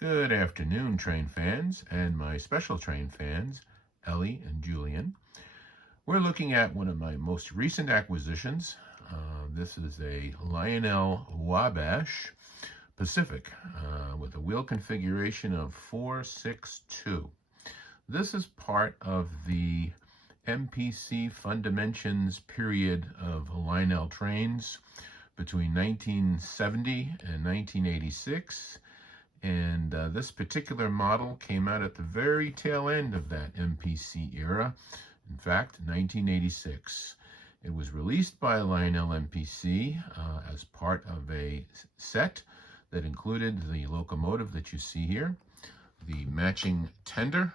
Good afternoon, train fans, and my special train fans, Ellie and Julian. We're looking at one of my most recent acquisitions. This is a Lionel Wabash Pacific with a wheel configuration of 462. This is part of the MPC Fundimensions period of Lionel Trains between 1970 and 1986. And this particular model came out at the very tail end of that MPC era, in fact, 1986. It was released by Lionel MPC as part of a set that included the locomotive that you see here, the matching tender,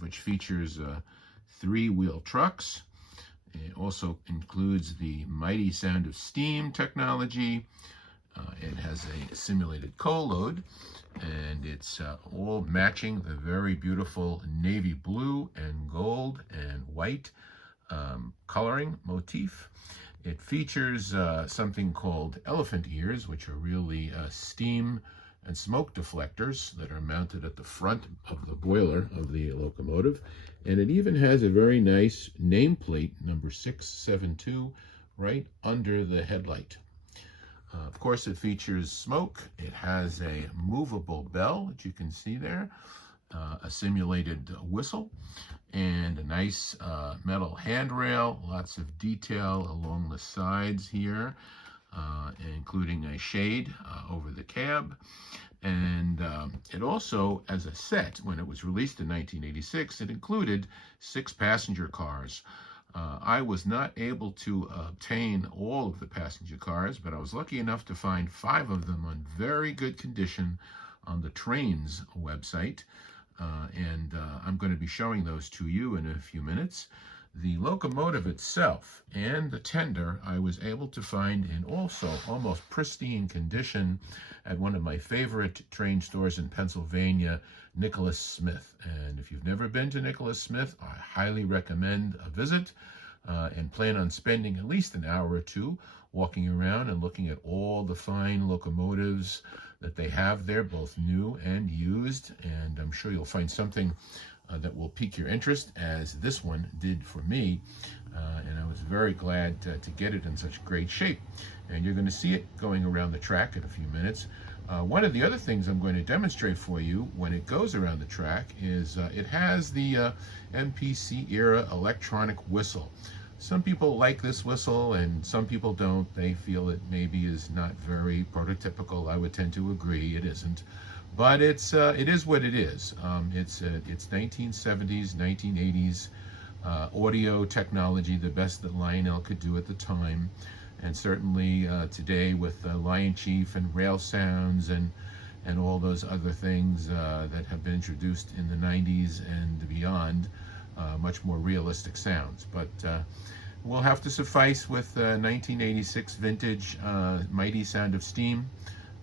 which features 3-wheel trucks. It also includes the mighty sound of steam technology. It has a simulated coal load, and it's all matching the very beautiful navy blue and gold and white coloring motif. It features something called elephant ears, which are really steam and smoke deflectors that are mounted at the front of the boiler of the locomotive. And it even has a very nice nameplate, number 672, right under the headlight. Of course, it features smoke. It has a movable bell that you can see there, a simulated whistle, and a nice metal handrail, lots of detail along the sides here, including a shade over the cab. And it also, as a set, when it was released in 1986, it included 6 passenger cars. I was not able to obtain all of the passenger cars, but I was lucky enough to find 5 of them on very good condition on the Trains website, and I'm going to be showing those to you in a few minutes. The locomotive itself and the tender I was able to find in also almost pristine condition at one of my favorite train stores in Pennsylvania, Nicholas Smith. And if you've never been to Nicholas Smith, I highly recommend a visit and plan on spending at least an hour or two walking around and looking at all the fine locomotives that they have there, both new and used. And I'm sure you'll find something that will pique your interest, as this one did for me, and I was very glad to get it in such great shape. And you're going to see it going around the track in a few minutes. One of the other things I'm going to demonstrate for you when it goes around the track is it has the MPC era electronic whistle. Some people like this whistle and some people don't. They feel it maybe is not very prototypical. I would tend to agree it isn't. But it is what it is. It's 1970s, 1980s audio technology, the best that Lionel could do at the time. And certainly today with Lion Chief and Rail Sounds and all those other things that have been introduced in the 90s and beyond, much more realistic sounds. But we'll have to suffice with 1986 vintage mighty sound of steam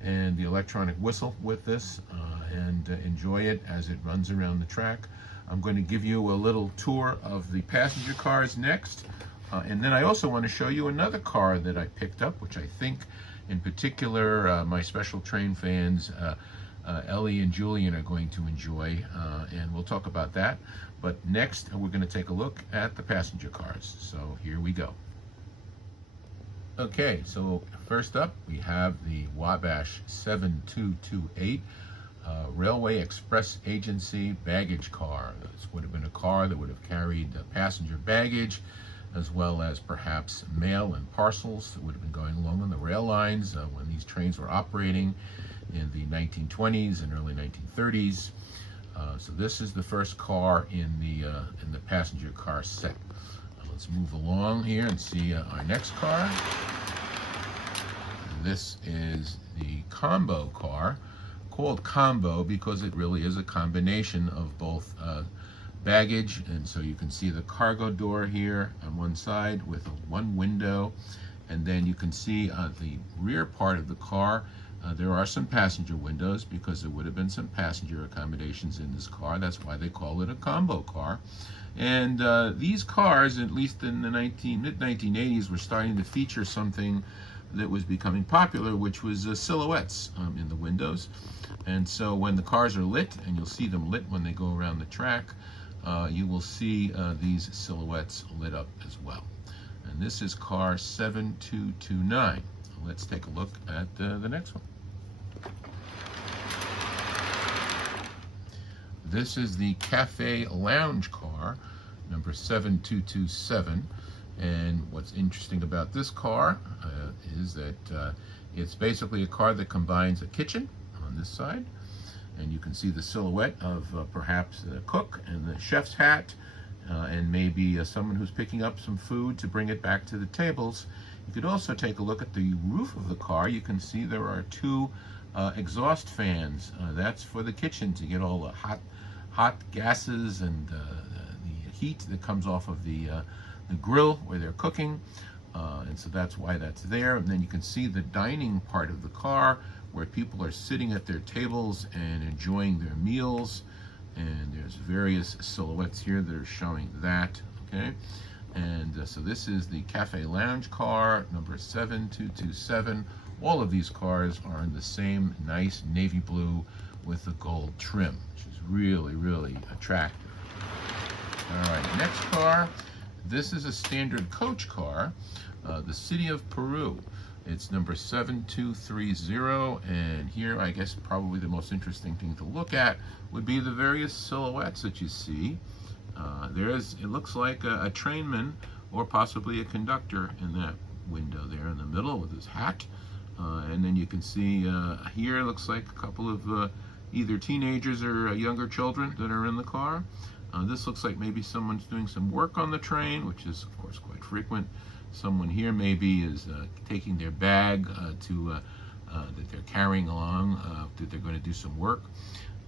and the electronic whistle with this, and enjoy it as it runs around the track. I'm going to give you a little tour of the passenger cars next, and then I also want to show you another car that I picked up, which I think in particular my special train fans Ellie and Julian are going to enjoy, and we'll talk about that. But next we're going to take a look at the passenger cars. So here we go. Okay, so first up we have the Wabash 7228 Railway Express Agency baggage car. This would have been a car that would have carried passenger baggage as well as perhaps mail and parcels that would have been going along on the rail lines when these trains were operating in the 1920s and early 1930s. So this is the first car in the passenger car set. Let's move along here and see our next car. This is the combo car, called combo because it really is a combination of both baggage, and so you can see the cargo door here on one side with one window, and then you can see the rear part of the car. There are some passenger windows because there would have been some passenger accommodations in this car. That's why they call it a combo car. And these cars, at least in the mid-1980s, were starting to feature something that was becoming popular, which was silhouettes in the windows. And so when the cars are lit, and you'll see them lit when they go around the track, you will see these silhouettes lit up as well. And this is car 7229. Let's take a look at the next one. This is the Cafe Lounge car, number 7227. And what's interesting about this car is that it's basically a car that combines a kitchen on this side, and you can see the silhouette of perhaps the cook and the chef's hat, and maybe someone who's picking up some food to bring it back to the tables. You could also take a look at the roof of the car. You can see there are two exhaust fans. That's for the kitchen to get all the hot gases and the heat that comes off of the grill where they're cooking, and so that's why that's there. And then you can see the dining part of the car where people are sitting at their tables and enjoying their meals, and there's various silhouettes here that are showing that. Okay, and so this is the Cafe Lounge car, number 7227. All of these cars are in the same nice navy blue with the gold trim, which is really, really attractive. All right, next car. This is a standard coach car, the City of Peru. It's number 7230, and here I guess probably the most interesting thing to look at would be the various silhouettes that you see. It looks like a trainman or possibly a conductor in that window there in the middle with his hat. And then you can see here it looks like a couple of either teenagers or younger children that are in the car. This looks like maybe someone's doing some work on the train, which is of course quite frequent. Someone here maybe is taking their bag that they're carrying along, that they're going to do some work.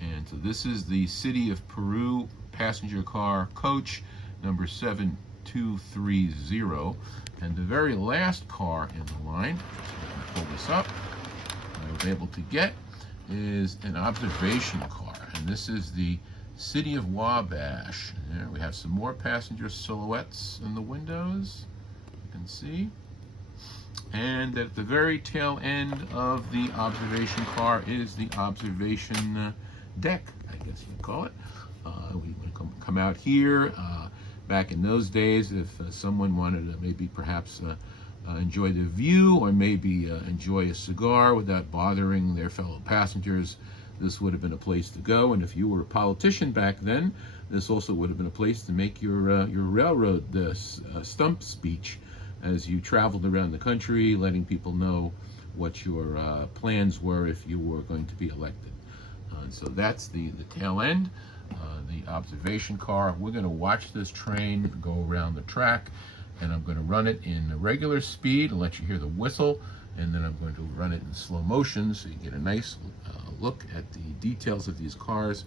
And so this is the City of Peru passenger car coach, number 7230. And the very last car in the line, so pull this up, I was able to get, is an observation car. And this is the City of Wabash. There we have some more passenger silhouettes in the windows, you can see. And at the very tail end of the observation car is the observation deck, I guess you could call it. We come out here. Back in those days, if someone wanted to maybe perhaps enjoy the view, or maybe enjoy a cigar without bothering their fellow passengers, this would have been a place to go. And if you were a politician back then, this also would have been a place to make your railroad stump speech as you traveled around the country, letting people know what your plans were if you were going to be elected. So that's the tail end, the observation car. We're going to watch this train go around the track, and I'm going to run it in regular speed and let you hear the whistle, and then I'm going to run it in slow motion so you get a nice look at the details of these cars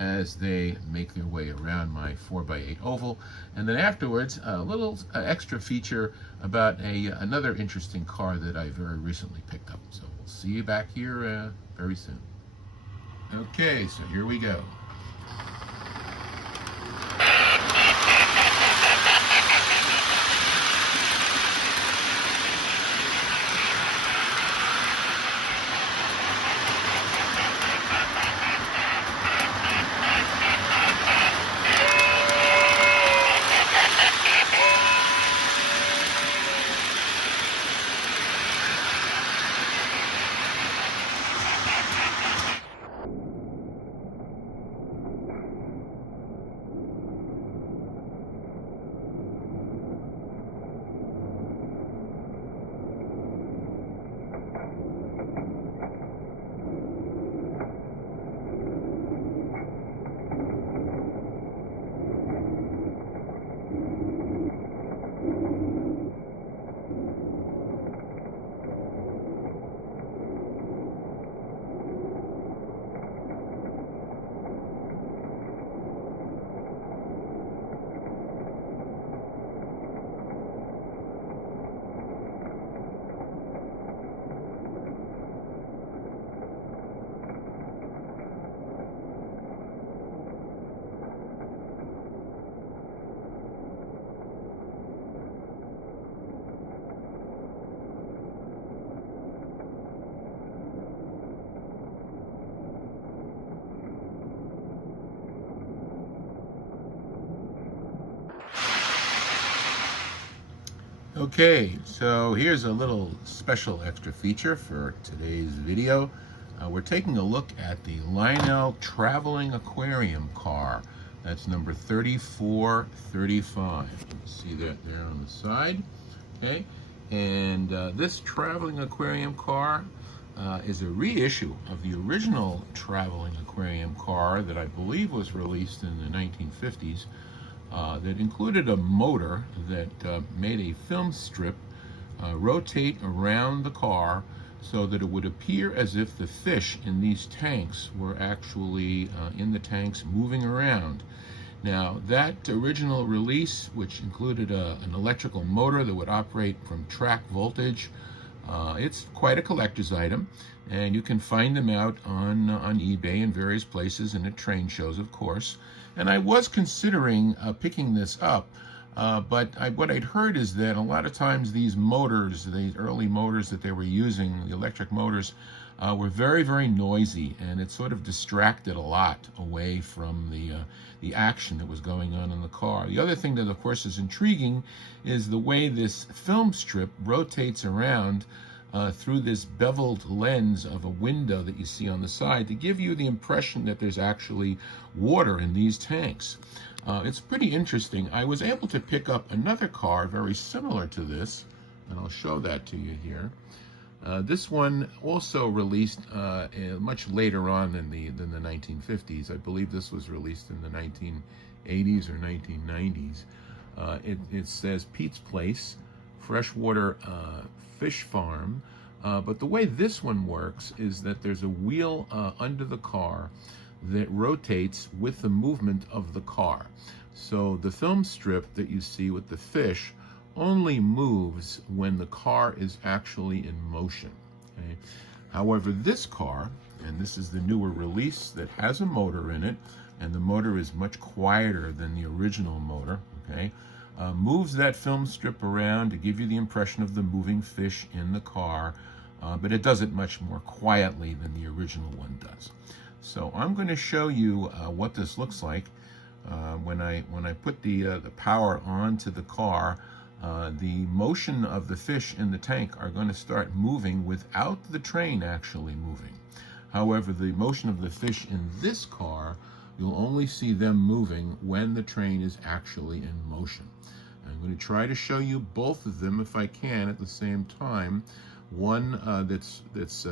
as they make their way around my 4x8 oval. And then afterwards, a little extra feature about another interesting car that I very recently picked up. So we'll see you back here very soon. Okay, so here we go. Okay, so here's a little special extra feature for today's video. We're taking a look at the Lionel Traveling Aquarium car. That's number 3435. You can see that there on the side. Okay, and this Traveling Aquarium car is a reissue of the original Traveling Aquarium car that I believe was released in the 1950s. That included a motor that made a film strip rotate around the car so that it would appear as if the fish in these tanks were actually in the tanks moving around. Now, that original release, which included an electrical motor that would operate from track voltage, it's quite a collector's item, and you can find them out on eBay and various places and at train shows, of course. And I was considering picking this up, but what I'd heard is that a lot of times these motors, the early motors that they were using, the electric motors, were very, very noisy, and it sort of distracted a lot away from the action that was going on in the car. The other thing that, of course, is intriguing is the way this film strip rotates around through this beveled lens of a window that you see on the side to give you the impression that there's actually water in these tanks. It's pretty interesting. I was able to pick up another car very similar to this, and I'll show that to you here. This one also released much later on than the 1950s. I believe this was released in the 1980s or 1990s. It says Pete's Place, Freshwater Fish Farm, but the way this one works is that there's a wheel under the car that rotates with the movement of the car. So the film strip that you see with the fish only moves when the car is actually in motion. Okay? However, this car, and this is the newer release that has a motor in it, and the motor is much quieter than the original motor, okay, moves that film strip around to give you the impression of the moving fish in the car, but it does it much more quietly than the original one does. So I'm going to show you what this looks like when I put the power onto the car. The motion of the fish in the tank are going to start moving without the train actually moving. However, the motion of the fish in this car, you'll only see them moving when the train is actually in motion. I'm going to try to show you both of them if I can at the same time. One that's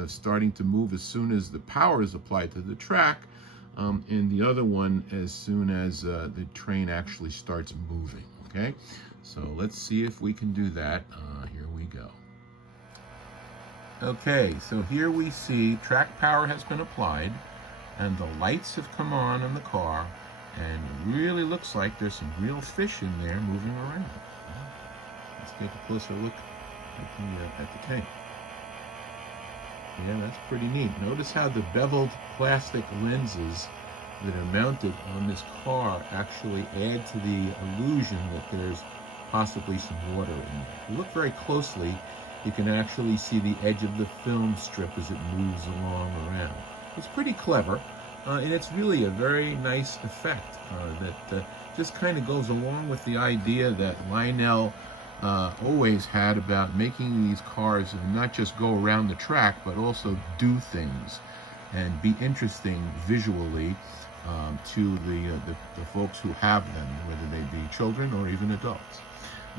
starting to move as soon as the power is applied to the track, and the other one as soon as the train actually starts moving. Okay, so let's see if we can do that. Here we go. Okay, so here we see track power has been applied, and the lights have come on in the car, and it really looks like there's some real fish in there moving around. Let's take a closer look at the tank. Yeah, that's pretty neat. Notice how the beveled plastic lenses that are mounted on this car actually add to the illusion that there's possibly some water in there. If you look very closely, you can actually see the edge of the film strip as it moves along around. It's pretty clever, and it's really a very nice effect that just kind of goes along with the idea that Lionel always had about making these cars not just go around the track, but also do things and be interesting visually to the folks who have them, whether they be children or even adults.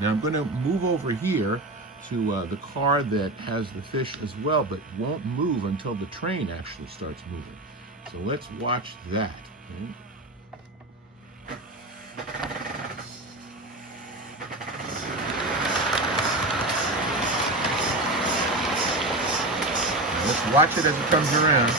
Now I'm going to move over here to the car that has the fish as well, but won't move until the train actually starts moving. So let's watch that. Okay? Let's watch it as it comes around.